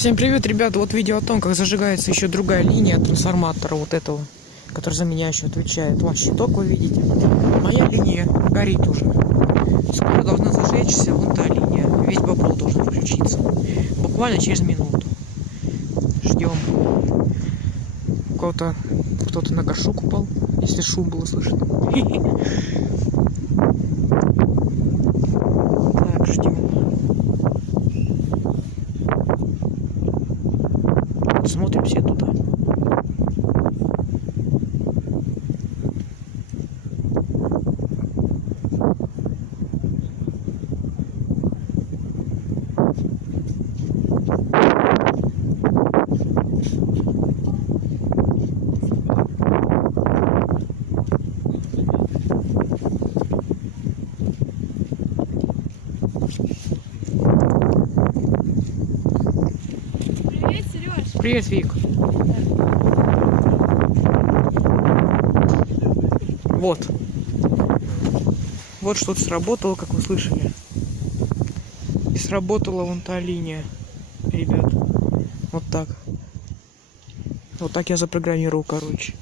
Всем привет, ребята! Вот видео о том, как зажигается еще другая линия трансформатора вот этого, который за меня еще отвечает. Вон щиток вы видите. Моя линия горит уже. Скоро должна зажечься вон та линия. Весь бобру должен включиться. Буквально через минуту. Ждем. У кого-то кто-то на горшок упал, если шум было слышно. Так, ждем. Смотрим все туда. Привет, Сереж. Привет, Вик. Вот. Вот что-то сработало, как вы слышали. И сработала вон та линия, ребят. Вот так. Вот так я запрограммировал, короче.